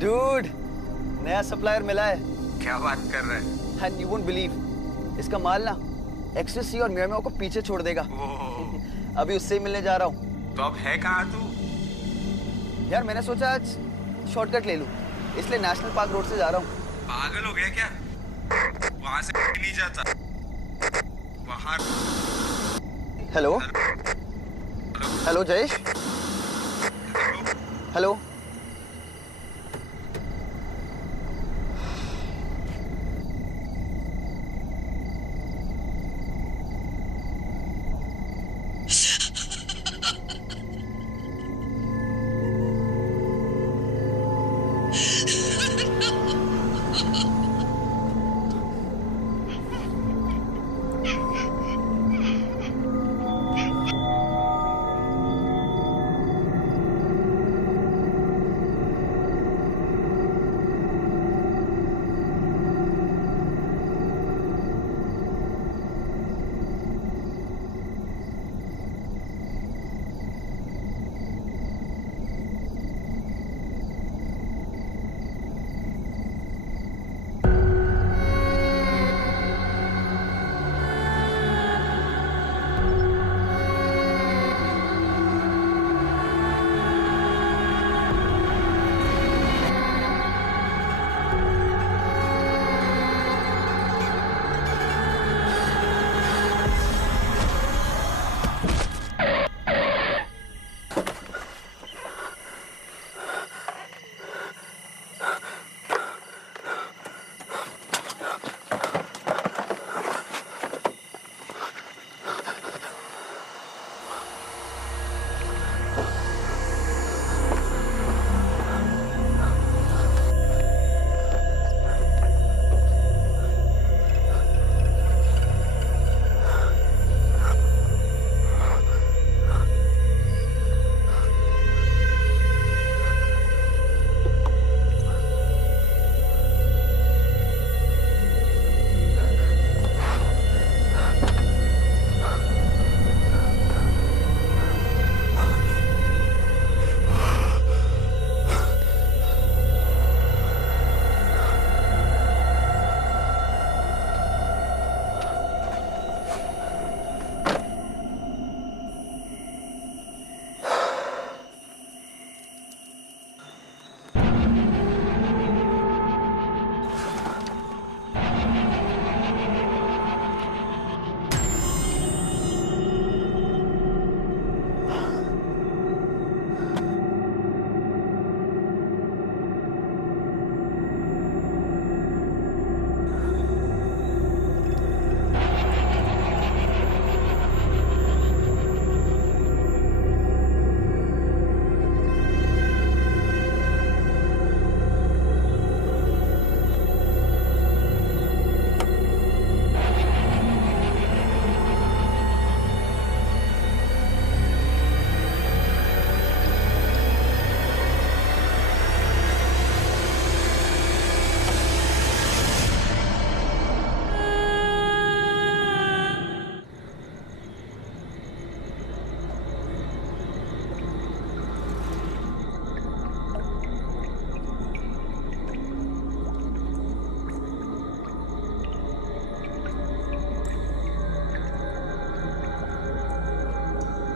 Dude, नया supplier मिला है। क्या बात कर रहे हैं? एंड यू वोंट बिलीव, इसका माल ना एक्सटेसी और मियामी को पीछे छोड़ देगा। अभी उससे ही मिलने जा रहा हूँ। तो अब है कहाँ तू? यार मैंने सोचा आज शॉर्टकट ले लूँ, इसलिए नेशनल पार्क रोड से जा रहा हूँ। पागल हो गया क्या? वहां से नहीं जाता। वहां। Hello hello Jayesh, hello.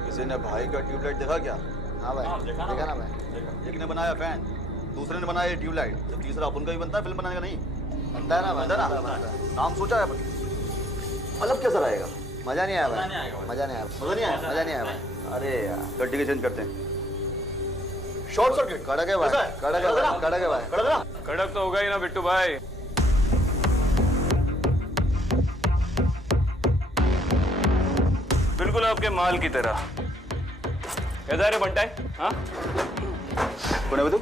किसी ने भाई का ट्यूबलाइट देखा क्या? हाँ भाई, देखा ना भाई। एक ने बनाया फैन, दूसरे ने बनाया ट्यूबलाइट, जब तीसरा अपन का भी बनता है फिल्म बनाने का नहीं बनता है ना, बनता है ना। नाम सोचा है मतलब कैसा रहेगा? मजा नहीं आया भाई, मजा नहीं आया, मजा नहीं आया, मजा नहीं आया भाई। अरे यार गड्डी के चेंज करते हैं। शॉर्ट सर्किट कड़क है भाई, कड़क है भाई, कड़क है भाई। कड़क ना, कड़क तो होगा ही ना बिट्टू भाई। बिल्कुल आपके माल की तरह। कैसा रे बंटाई? हाँ? कौन है तू?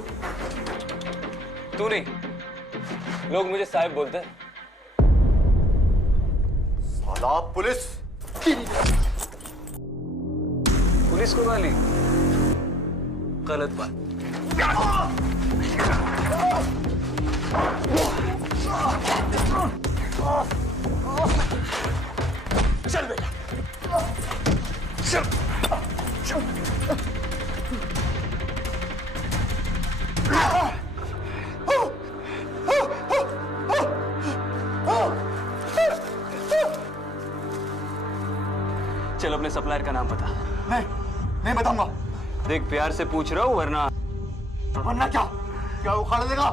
तू नहीं, लोग मुझे साहिब बोलते हैं। साला पुलिस! पुलिस को गाली? गलत बात। चल बेटा, चल, चल। अपने सप्लायर का नाम बता। नहीं बताऊंगा। देख प्यार से पूछ रहा हूँ, वरना वरना क्या? क्या उखाड़ देगा?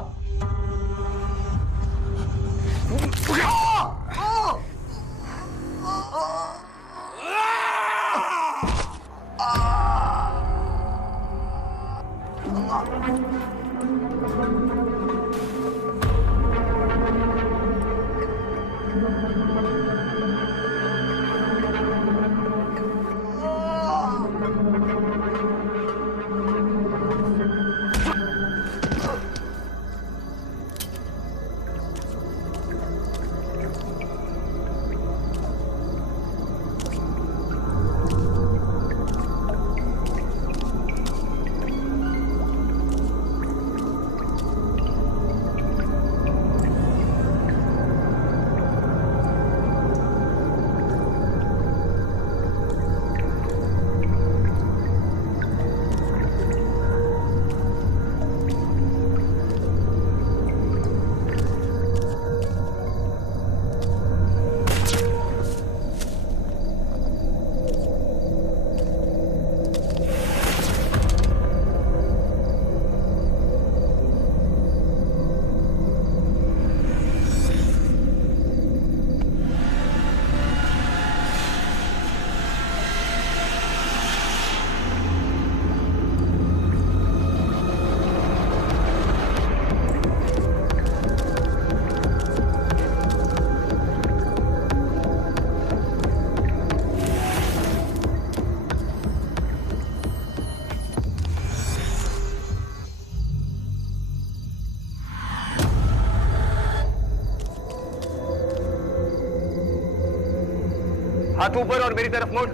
हाथ ऊपर और मेरी तरफ मुड़।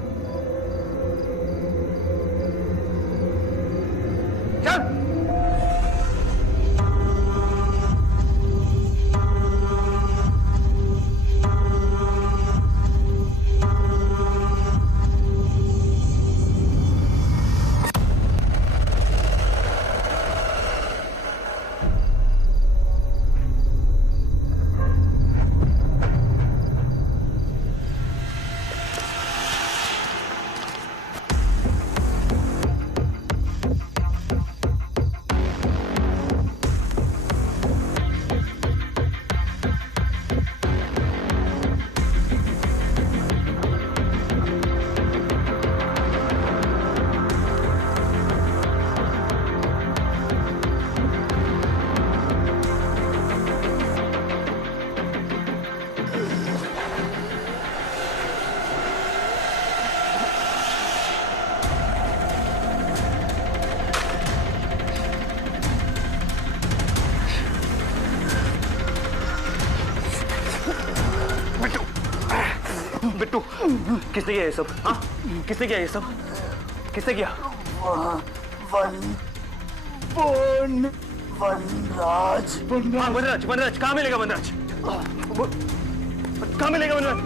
चल। बिट्टू, किसने किया ये सब? हाँ, किसने किया ये सब? किसने किया? वनराज। वनराज कहाँ मिलेगा? वनराज कहाँ मिलेगा? वनराज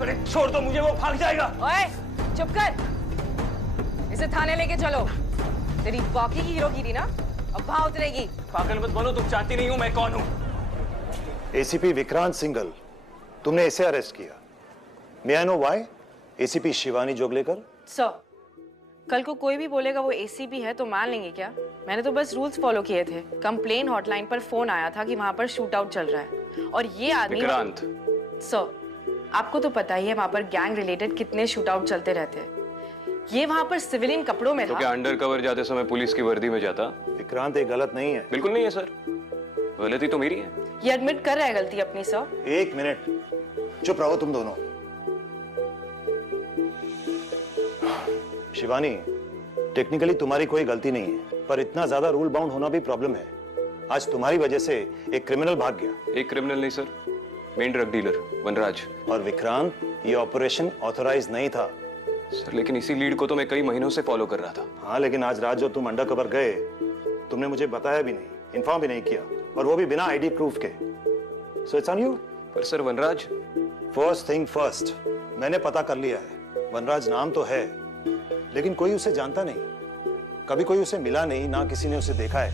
अरे छोड़ दो मुझे, वो भाग जाएगा। ओए, चुप कर। इसे थाने लेके चलो। तेरी बाकी की हीरोगिरी ना अब वहां उतरेगी। पागल मत बनो, तुम जानती नहीं हूँ मैं कौन हूँ। एसीपी विक्रांत सिंघल, तुमने इसे अरेस्ट किया। May I know why? A C P Shivani Joglekar. Sir, कल को कोई भी बोलेगा वो एसीपी है तो मान लेंगे क्या? मैंने तो बस रूल्स फॉलो किए थे। कंप्लेन हॉटलाइन पर फोन आया था कि वहां पर शूट आउट चल रहा है और ये आदमी विक्रांत। सर, आपको तो पता ही है वहां पर गैंग रिलेटेड कितने शूट आउट चलते रहते हैं। ये वहां पर सिविलियन कपड़ों में तो था। क्या अंडर कवर जाते समय पुलिस की वर्दी में जाता? विक्रांत, ये गलत नहीं है। बिल्कुल नहीं है सर, गलती तो मेरी है। ये एडमिट कर रहा है गलती अपनी। सर एक मिनट, चुप रहो तुम दोनों। शिवानी, टेक्निकली तुम्हारी कोई गलती नहीं है, पर इतना ज्यादा रूल बाउंड होना भी प्रॉब्लम है। आज तुम्हारी वजह से एक क्रिमिनल भाग गया। एक क्रिमिनल नहीं सर, मेन ड्रग डीलर वनराज। और विक्रांत, ये ऑपरेशन ऑथराइज नहीं था। सर लेकिन इसी लीड को तो मैं कई महीनों से फॉलो कर रहा था। हाँ, लेकिन आज रात जो तुम अंडर कवर गए, तुमने मुझे बताया भी नहीं, इन्फॉर्म भी नहीं किया, और वो भी बिना आईडी प्रूफ के। So it's on you. पर सर वनराज। फर्स्ट थिंग फर्स्ट, मैंने पता कर लिया है। वनराज नाम तो है, लेकिन कोई उसे जानता नहीं, कभी कोई उसे मिला नहीं, ना किसी ने उसे देखा है।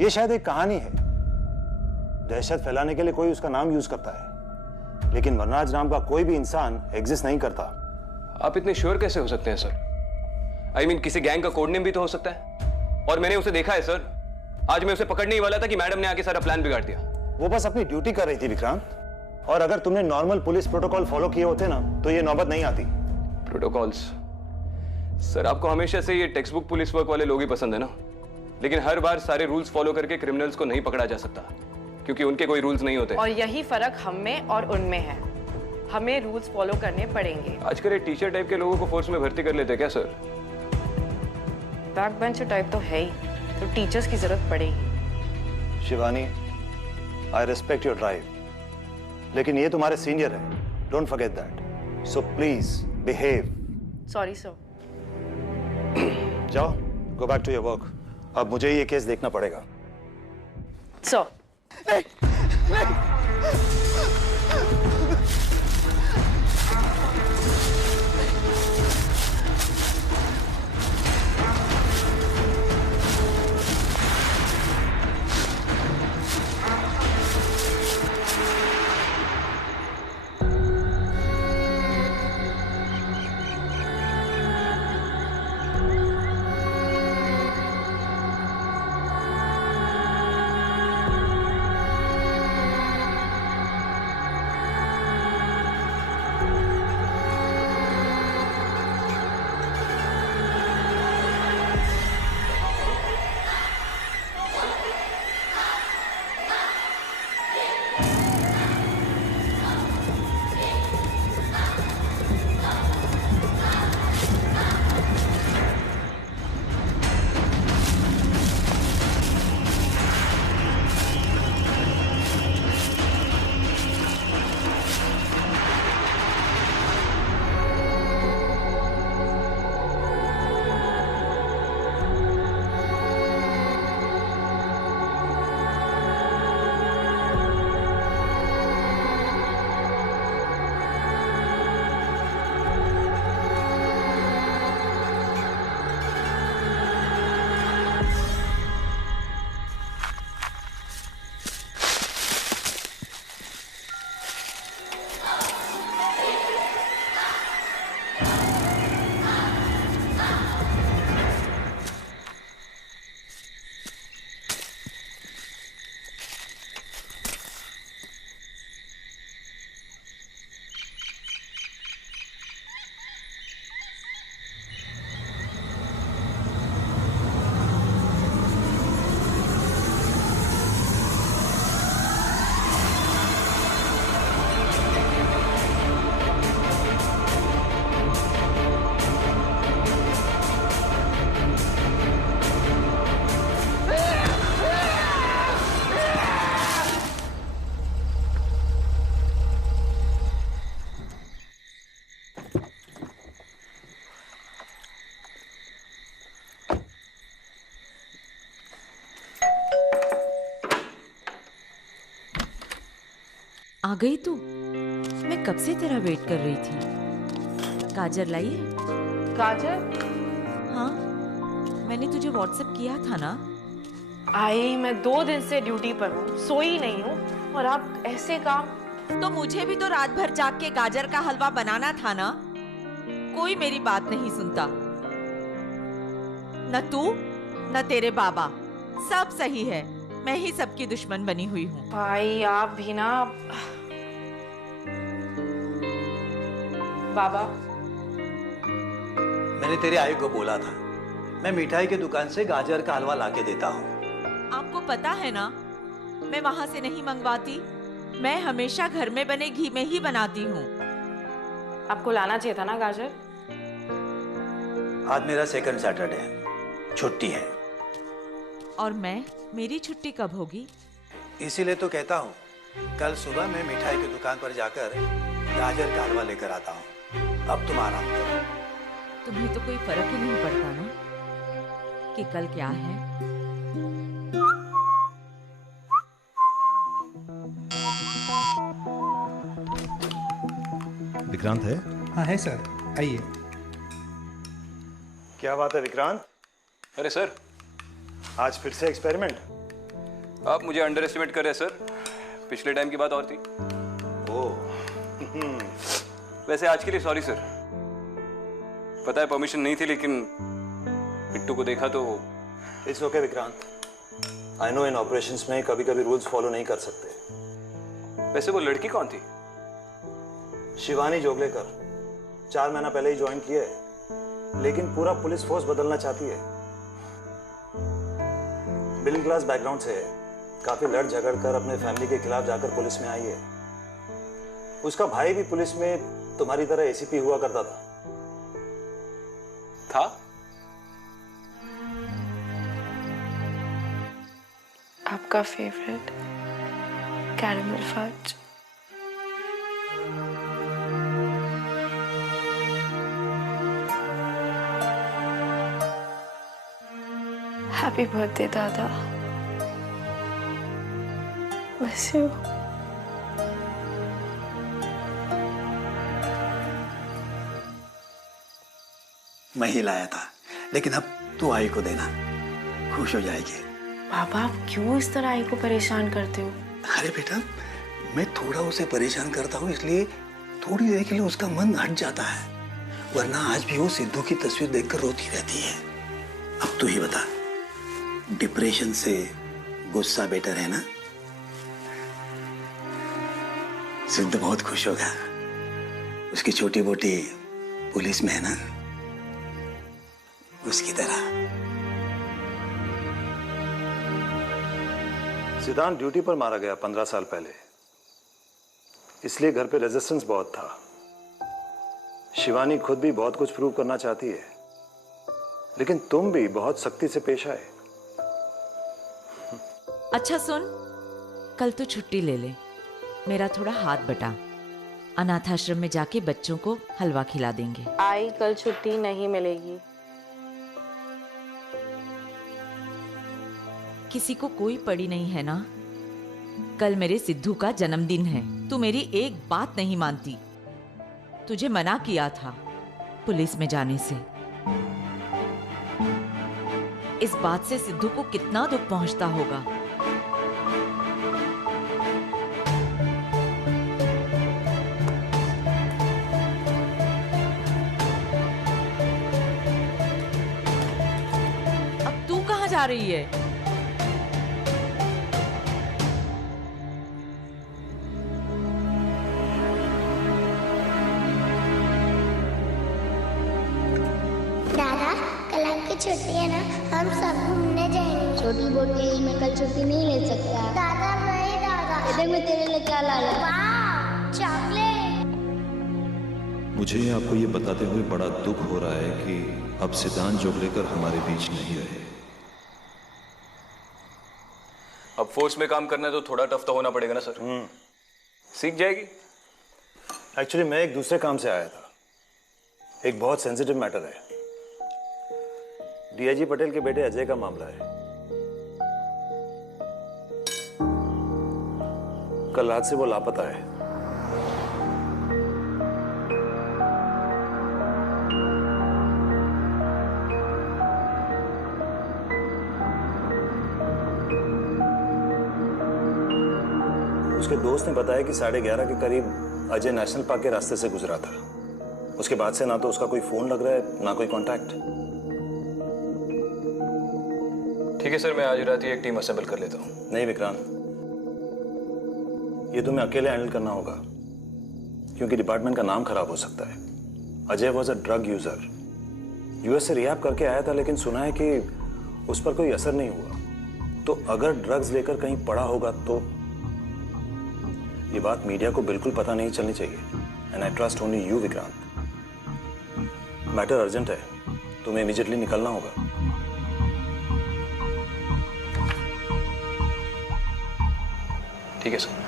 ये शायद एक कहानी है। दहशत फैलाने के लिए कोई उसका नाम यूज करता है, लेकिन वनराज नाम का कोई भी इंसान एग्जिस्ट नहीं करता। आप इतने श्योर कैसे हो सकते हैं सर? आई मीन किसी गैंग का कोड नेम भी तो हो सकता है, और मैंने उसे देखा है सर। आज मैं उसे पकड़ने ही वाला था कि मैडम ने आके सारा प्लान बिगाड़ दिया। वो बस अपनी ड्यूटी कर रही थी विक्रांत, और अगर तुमने नॉर्मल पुलिस प्रोटोकॉल फॉलो किए होते ना तो ये नौबत नहीं आती। प्रोटोकॉल्स? सर आपको हमेशा से ये टेक्स्ट बुक पुलिस वर्क वाले लोग ही पसंद है ना, लेकिन हर बार सारे रूल्स फॉलो करके क्रिमिनल्स को नहीं पकड़ा जा सकता, क्योंकि उनके कोई रूल्स नहीं होते। और यही फर्क हम में और उनमें है, हमें रूल्स फॉलो करने पड़ेंगे। आजकल ये टीचर टाइप के लोगों को फोर्स में भर्ती कर लेते क्या सर? बैक बेंचर टाइप तो है ही, तो टीचर्स की जरूरत पड़ेगी। Shivani, I respect your drive, लेकिन ये तुम्हारे सीनियर है, don't forget that. So please behave. Sorry sir. जाओ, go back to your work. अब मुझे ये केस देखना पड़ेगा। सर आ गई तू? मैं कब से तेरा वेट कर रही थी। गाजर लाई है? गाजर? हाँ, मैंने तुझे व्हाट्सएप किया था ना। आई, मैं 2 दिन से ड्यूटी पर हूँ, सोई नहीं हूँ, और आप ऐसे काम। तो मुझे भी तो रात भर जाग के गाजर का हलवा बनाना था ना। कोई मेरी बात नहीं सुनता, न तू न तेरे बाबा। सब सही है, मैं ही सबकी दुश्मन बनी हुई हूँ। भाई आप भी ना। बाबा, मैंने तेरे आई को बोला था, मैं मिठाई की दुकान से गाजर का हलवा लाके देता हूँ। आपको पता है ना, मैं वहां से नहीं मंगवाती। मैं हमेशा घर में बने घी में ही बनाती हूँ। आपको लाना चाहिए था ना गाजर। आज मेरा सेकंड सैटरडे है, छुट्टी है। और मेरी छुट्टी कब होगी? इसीलिए तो कहता हूँ, कल सुबह मैं मिठाई की दुकान पर जाकर गाजर का हलवा लेकर आता हूँ। अब तुम आराम करो। तुम्हें तो कोई फर्क ही नहीं पड़ता ना कि कल क्या है। विक्रांत है? हाँ है सर, आइए। क्या बात है विक्रांत? अरे सर, आज फिर से एक्सपेरिमेंट? आप मुझे अंडर एस्टिमेट कर रहे हैं सर। पिछले टाइम की बात और थी। ओह वैसे आज के लिए सॉरी सर। पता है परमिशन नहीं थी, लेकिन बिट्टू को देखा तो। It's okay Vikrant, I know in operations में कभी कभी रूल्स फॉलो नहीं कर सकते। वैसे वो लड़की कौन थी? शिवानी जोगलेकर 4 महीना पहले ही ज्वाइन किया है, लेकिन पूरा पुलिस फोर्स बदलना चाहती है। मिडिल क्लास बैकग्राउंड से है, काफी लड़ झगड़ कर अपने फैमिली के खिलाफ जाकर पुलिस में आई है। उसका भाई भी पुलिस में तुम्हारी तरह एसीपी हुआ करता था। आपका favourite caramel fudge. Happy birthday दादा। Miss you. मैं ही लाया था, लेकिन अब तू आई को देना, खुश हो जाएगी। पापा आप क्यों इस तरह आई को परेशान करते हो? अरे बेटा, मैं थोड़ा उसे परेशान करता हूँ इसलिए थोड़ी देर के लिए उसका मन हट जाता है, वरना आज भी वो सिद्धू की तस्वीर देखकर रोती रहती है। अब तू ही बता, डिप्रेशन से गुस्सा बेटर है ना? सिद्धू बहुत खुश होगा, उसकी छोटी मोटी पुलिस में है ना, उसकी तरह। सिद्धांत ड्यूटी पर मारा गया 15 साल पहले, इसलिए घर पे रेजिस्टेंस बहुत था। शिवानी खुद भी बहुत कुछ प्रूव करना चाहती है, लेकिन तुम भी बहुत सख्ती से पेश आए। अच्छा सुन, कल तो छुट्टी ले ले, मेरा थोड़ा हाथ बटा। अनाथ आश्रम में जाके बच्चों को हलवा खिला देंगे। आई कल छुट्टी नहीं मिलेगी। किसी को कोई पड़ी नहीं है ना? कल मेरे सिद्धू का जन्मदिन है, तू मेरी एक बात नहीं मानती। तुझे मना किया था पुलिस में जाने से। इस बात से सिद्धू को कितना दुख पहुंचता होगा। अब तू कहाँ जा रही है? दादा, कल आपकी छुट्टी है ना, हम सब घूमने जाएंगे। छोटी बोटी मैं कल छुट्टी नहीं ले सकता। दादा नहीं दादा, देख मैं तेरे लिए क्या लाया। वाह, चॉकलेट। मुझे आपको ये बताते हुए बड़ा दुख हो रहा है कि अब सिद्धांत जोगलेकर हमारे बीच नहीं रहे। अब फोर्स में काम करना है तो थोड़ा टफ तो होना पड़ेगा ना सर। सीख जाएगी। एक्चुअली मैं एक दूसरे काम से आया था, एक बहुत सेंसिटिव मैटर है। डीआईजी पटेल के बेटे अजय का मामला है। कल रात से वो लापता है। उसके दोस्त ने बताया कि 11:30 के करीब अजय नेशनल पार्क के रास्ते से गुजरा था। उसके बाद से ना तो उसका कोई फोन लग रहा है, ना कोई कांटेक्ट। ठीक है सर, मैं आज रात ही एक टीम असेंबल कर लेता हूँ। नहीं विक्रांत, ये तुम्हें अकेले हैंडल करना होगा, क्योंकि डिपार्टमेंट का नाम खराब हो सकता है। Ajay was a drug user, US से रिहैब करके आया था, लेकिन सुना है कि उस पर कोई असर नहीं हुआ। तो अगर ड्रग्स लेकर कहीं पड़ा होगा तो ये बात मीडिया को बिल्कुल पता नहीं चलनी चाहिए। And I trust only you Vikrant. Matter urgent है, तुम्हें इमीडिएटली निकलना होगा। ठीक है सर।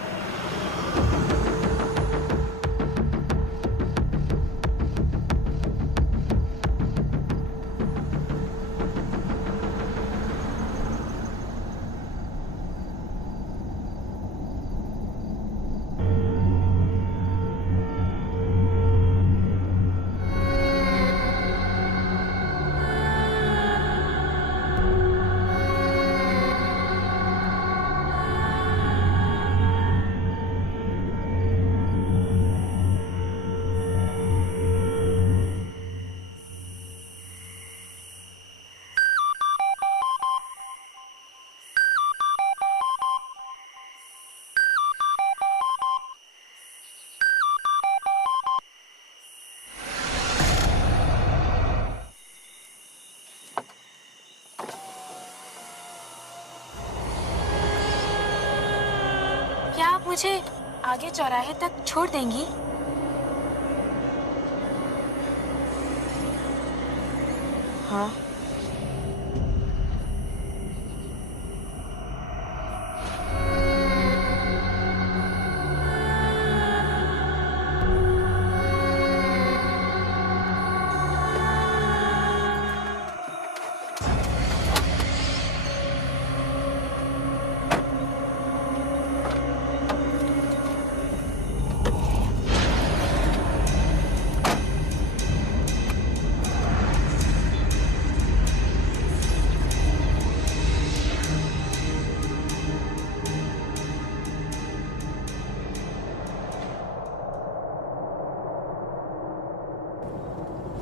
मुझे आगे चौराहे तक छोड़ देंगी? हाँ।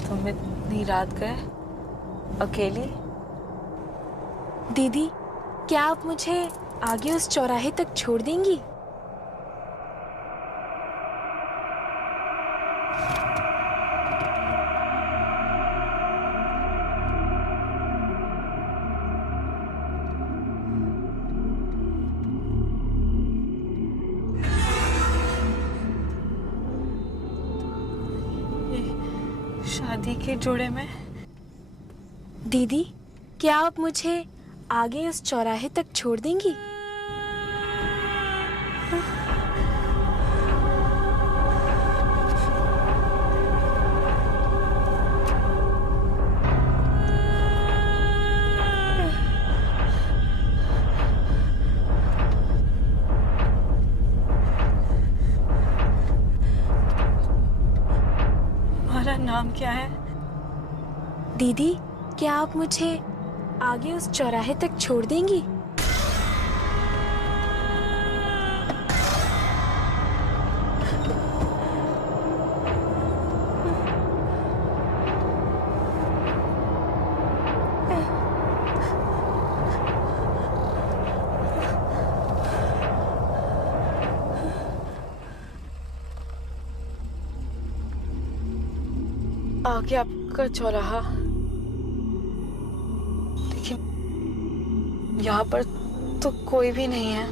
तुम इतनी रात गए अकेली? दीदी, क्या आप मुझे आगे उस चौराहे तक छोड़ देंगी? शादी के जोड़े में? दीदी, क्या आप मुझे आगे उस चौराहे तक छोड़ देंगी? तुम्हारा नाम क्या है? दीदी, क्या आप मुझे आगे उस चौराहे तक छोड़ देंगी? आगे आपका चौराहा, लेकिन यहाँ पर तो कोई भी नहीं है।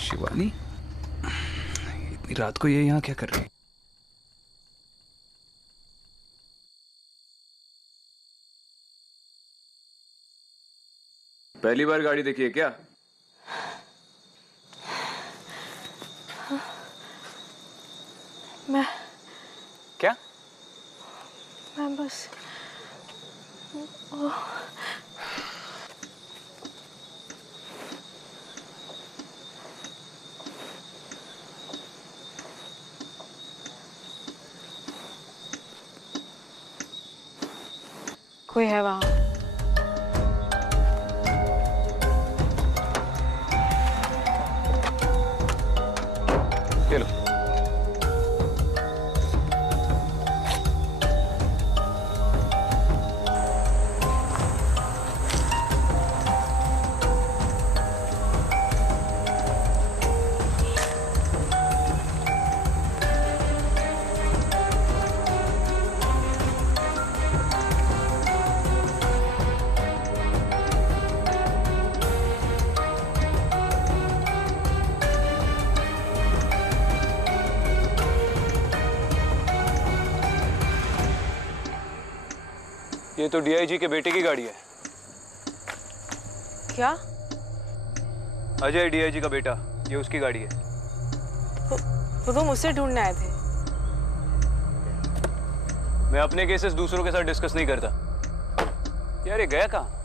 शिवानी, इतनी रात को ये यहाँ क्या कर रही है? पहली बार गाड़ी देखी है क्या? मैं क्या? मैं बस कोई है वहाँ? ये लो। ये तो डीआईजी के बेटे की गाड़ी है। क्या? अजय डीआईजी का बेटा, ये उसकी गाड़ी है। तो तुम उससे ढूंढने आए थे? मैं अपने केसेस दूसरों के साथ डिस्कस नहीं करता। यार ये गया कहाँ?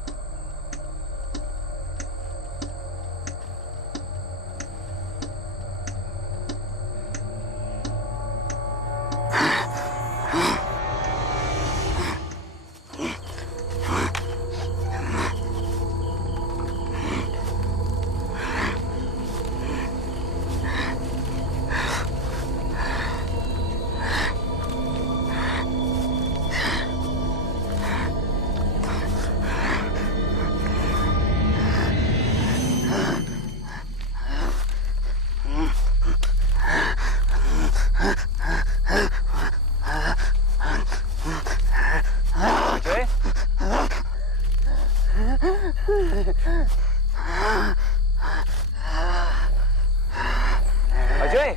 अजय,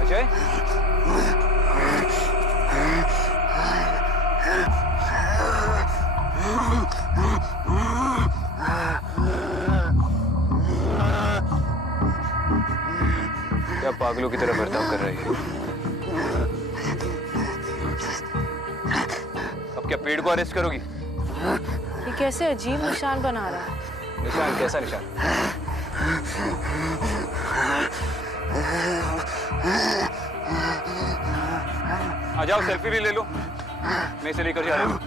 अजय, क्या पागलों की तरह बर्ताव कर रही है? अब क्या पेड़ को अरेस्ट करोगी? ये कैसे अजीब निशान बना रहा है? निशान? कैसा निशान? आ जाओ, सेल्फी भी ले लो। मैं इसे लेकर जा रहा हूँ।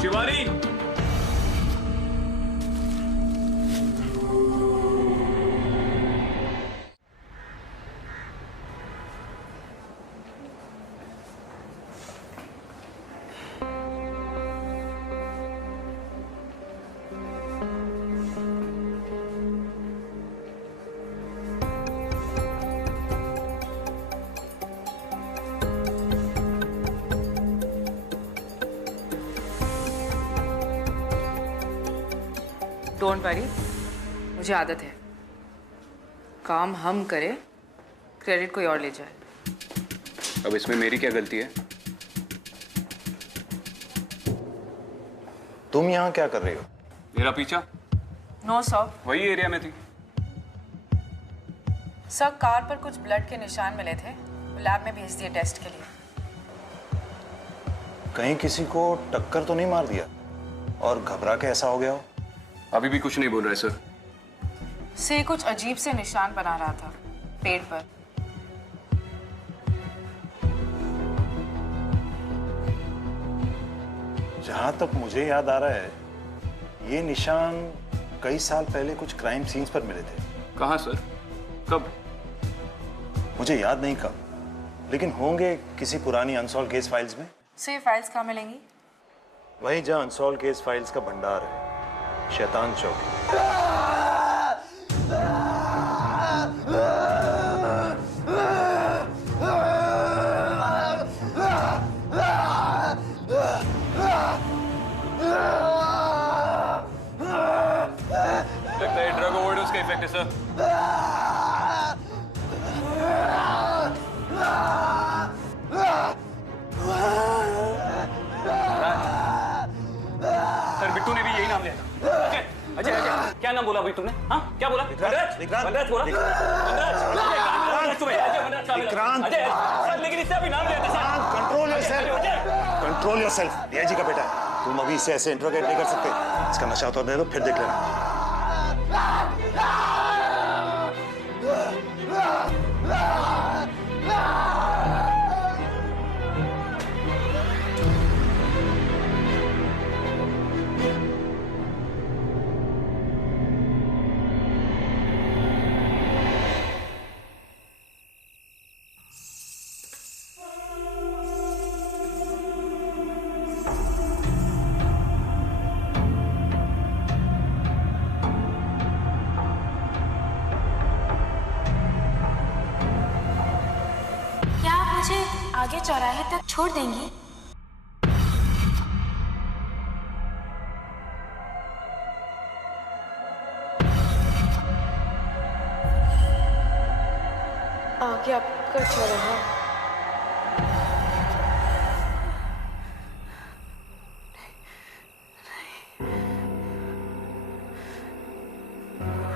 शिवानी, डोंट वरी, मुझे आदत है। काम हम करें, क्रेडिट कोई और ले जाए। अब इसमें मेरी क्या गलती है? तुम यहाँ क्या कर रही हो? मेरा पीछा? No sir. वही एरिया में थी। सर, कार पर कुछ ब्लड के निशान मिले थे, लैब में भेज दिए टेस्ट के लिए। कहीं किसी को टक्कर तो नहीं मार दिया और घबरा के ऐसा हो गया हो? अभी भी कुछ नहीं बोल रहे सर। से कुछ अजीब से निशान बना रहा था पेड़ पर। जहां तक मुझे याद आ रहा है, ये निशान कई साल पहले कुछ क्राइम सीन्स पर मिले थे। कहाँ सर? कब? मुझे याद नहीं कब, लेकिन होंगे किसी पुरानी अनसॉल्व केस फाइल्स में। से फाइल्स कहाँ मिलेंगी? वहीं जहां अनसॉल्व केस फाइल्स का भंडार है, शैतान चौक। लगता है ड्रग ओवरडोज का इफेक्ट है सर। सर, बिट्टू ने भी यही नाम लिया था। अजय, अजय, क्या नाम बोला अभी तुमने? हाँ, क्या बोला? वनराज बोला? विक्रांत, सर, लेकिन इससे अभी नाम लिया था sir. Control yourself, control yourself. DIG का बेटा है, तुम अभी इससे ऐसे इंट्रोगेट नहीं कर सकते। इसका नशा उतार दे दो, फिर देख लेना। आगे चौराहे तक छोड़ देंगी? आगे आपका चौराहा।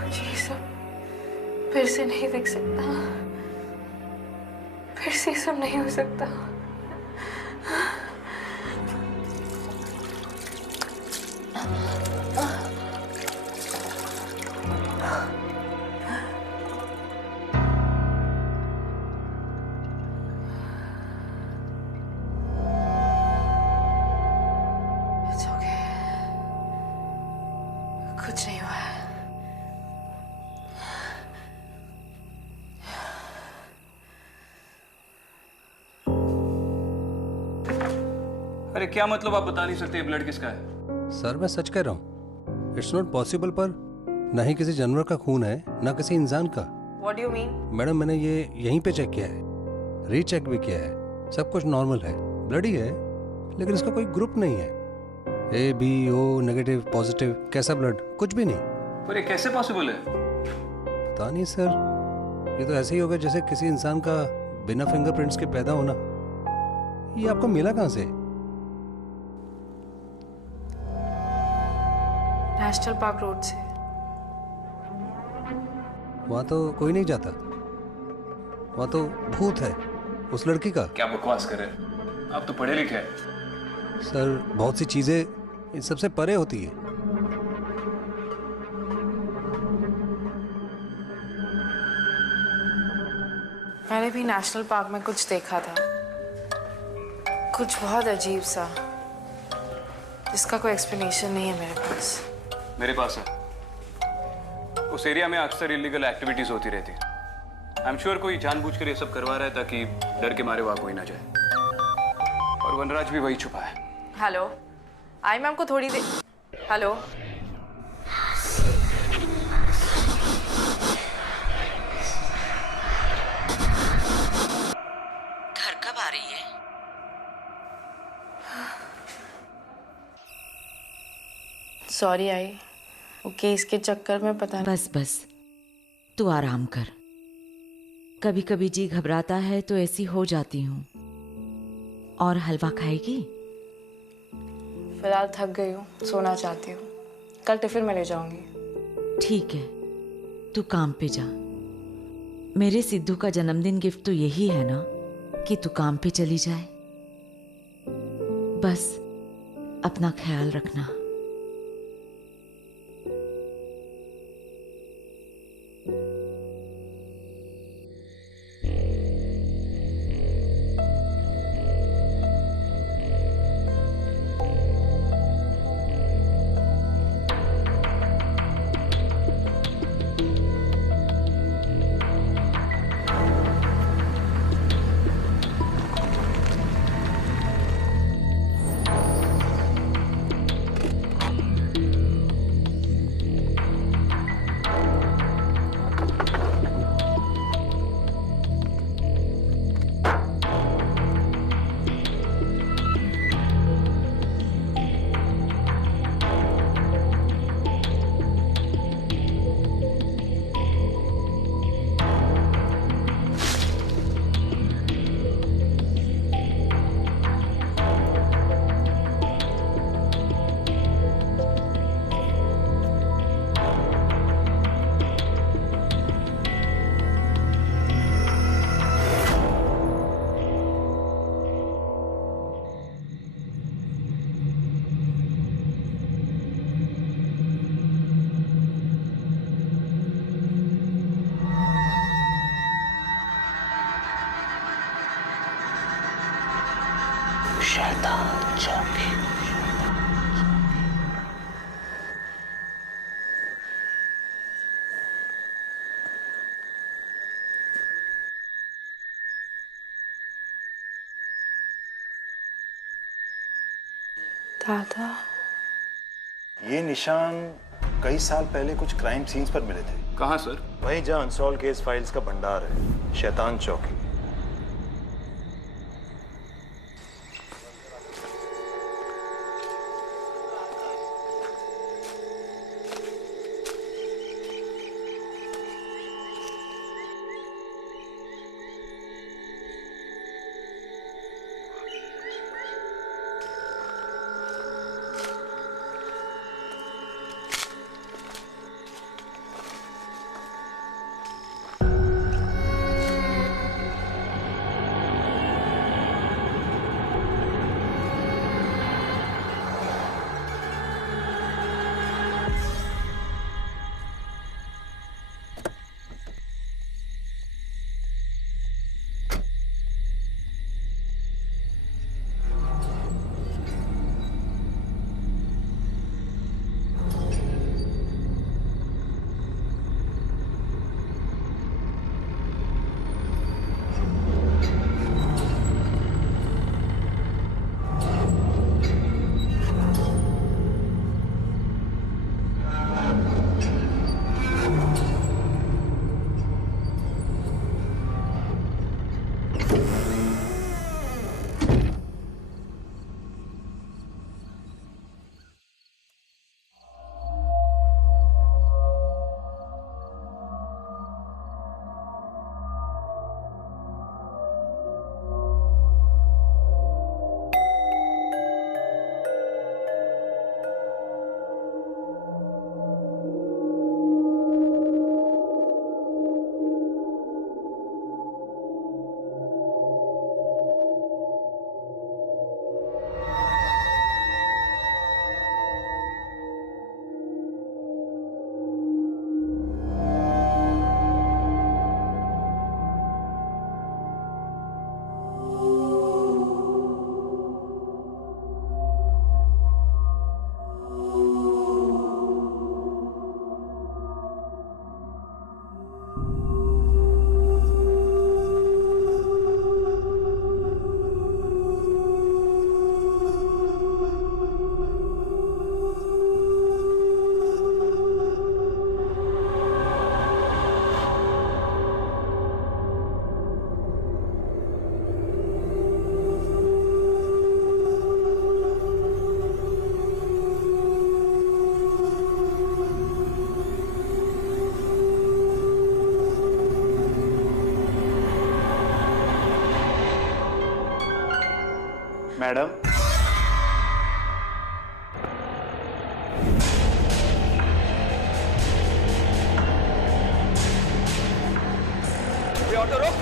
ये सब फिर से नहीं देख सकता, फिर से सब नहीं हो सकता। कुछ नहीं हुआ है। अरे क्या मतलब, आप बता नहीं सकते ये ब्लड किसका है? सर मैं सच कह रहा हूँ, इट्स नॉट पॉसिबल। पर ना ही किसी जानवर का खून है ना किसी इंसान का। What do you mean? Madam मैंने ये यहीं पे चेक किया है, रीचेक भी किया है, सब कुछ नॉर्मल है, ब्लड ही है, लेकिन इसका कोई ग्रुप नहीं है। A B O negative positive कैसा ब्लड, कुछ भी नहीं। पर ये कैसे पॉसिबल है? पता नहीं सर, ये तो ऐसे ही होगा जैसे किसी इंसान का बिना फिंगरप्रिंट्स के पैदा होना। ये आपको मिला कहाँ से? नेशनल पार्क रोड से। वहाँ तो कोई नहीं जाता, वहाँ तो भूत है उस लड़की का। क्या बकवास कर रहे हैं आप, तो पढ़े लिखे हैं। सर बहुत सी चीजें इन सबसे परे होती है। मैंने भी नेशनल पार्क में कुछ देखा था, कुछ बहुत अजीब सा, जिसका कोई एक्सप्लेनेशन नहीं है मेरे पास। मेरे पास है। उस एरिया में अक्सर इलीगल एक्टिविटीज होती रहती है। आई एम श्योर कोई जानबूझकर ये सब करवा रहा है ताकि डर के मारे वहां कोई ना जाए। और वनराज भी वही छुपा है। हेलो, आई मैम को थोड़ी देर। हेलो, घर कब आ रही है? सॉरी आई, वो केस के चक्कर में पता नहीं। बस बस, तू आराम कर। कभी कभी जी घबराता है तो ऐसी हो जाती हूँ। और हलवा खाएगी? फिलहाल थक गई हूँ, सोना चाहती हूँ। कल टिफिन में ले जाऊंगी। ठीक है, तू काम पे जा। मेरे सिद्धू का जन्मदिन गिफ्ट तो यही है ना कि तू काम पे चली जाए। बस अपना ख्याल रखना। शैतान चौकी। दादा, ये निशान कई साल पहले कुछ क्राइम सीन्स पर मिले थे। कहाँ सर? वहीं जहाँ अनसॉल्व केस फाइल्स का भंडार है, शैतान चौकी। मैडम, ये ऑटो रुक,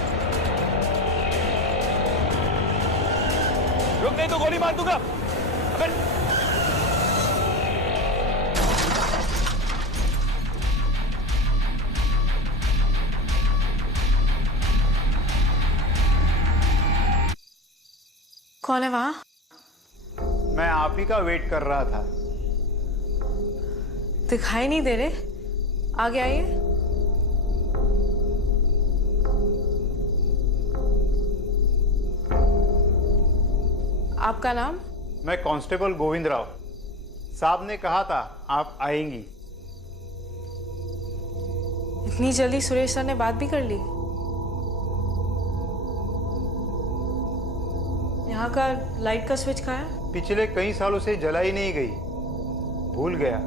रुक नहीं तो गोली मार दूंगा। अबे कौन है वहां? मैं आप ही का वेट कर रहा था। दिखाई नहीं दे रहे, आगे आइए। आपका नाम? मैं कांस्टेबल गोविंद राव। साहब ने कहा था आप आएंगी। इतनी जल्दी सुरेश सर ने बात भी कर ली? यहाँ का लाइट का स्विच कहाँ है? पिछले कई सालों से जलाई नहीं गई, भूल गया।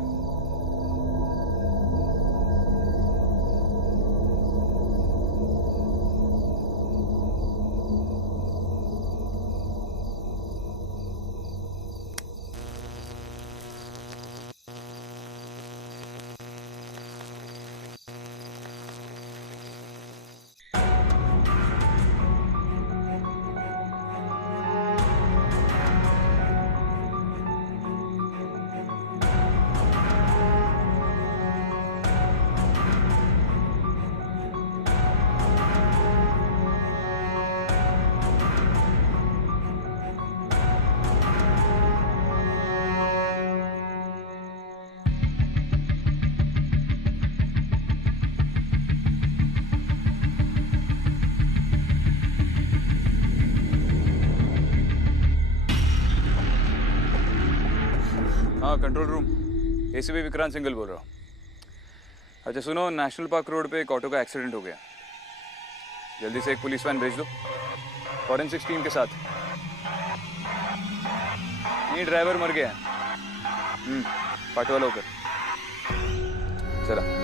हाँ, control room, ACP Vikrant Singhal बोल रहा हूँ। अच्छा सुनो, नेशनल पार्क रोड पे एक ऑटो का एक्सीडेंट हो गया। जल्दी से एक पुलिस वैन भेज दो फॉरेंसिक टीम के साथ। ये ड्राइवर मर गया है। पाटवाला होकर चला।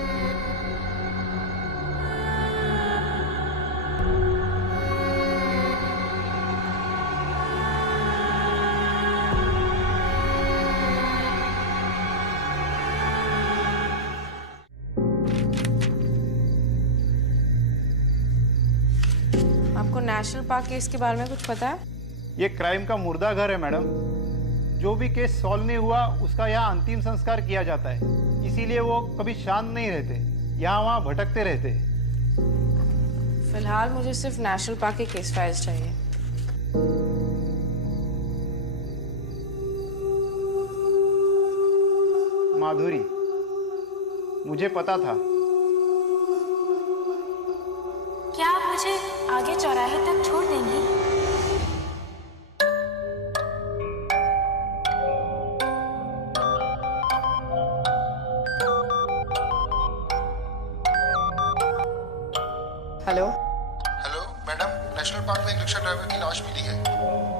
आपको नेशनल पार्क केस के बारे में कुछ पता है? ये क्राइम का मुर्दा घर है मैडम। जो भी केस सॉल्व नहीं हुआ उसका यहाँ अंतिम संस्कार किया जाता है, इसीलिए वो कभी शांत नहीं रहते, यहाँ वहाँ भटकते रहते। फिलहाल मुझे सिर्फ नेशनल पार्क के केस फाइल्स चाहिए। माधुरी, मुझे पता था। क्या आप मुझे आगे चौराहे तक छोड़ देंगी? Hello hello madam, national park में एक रिक्शा ड्राइवर की लाश मिली है।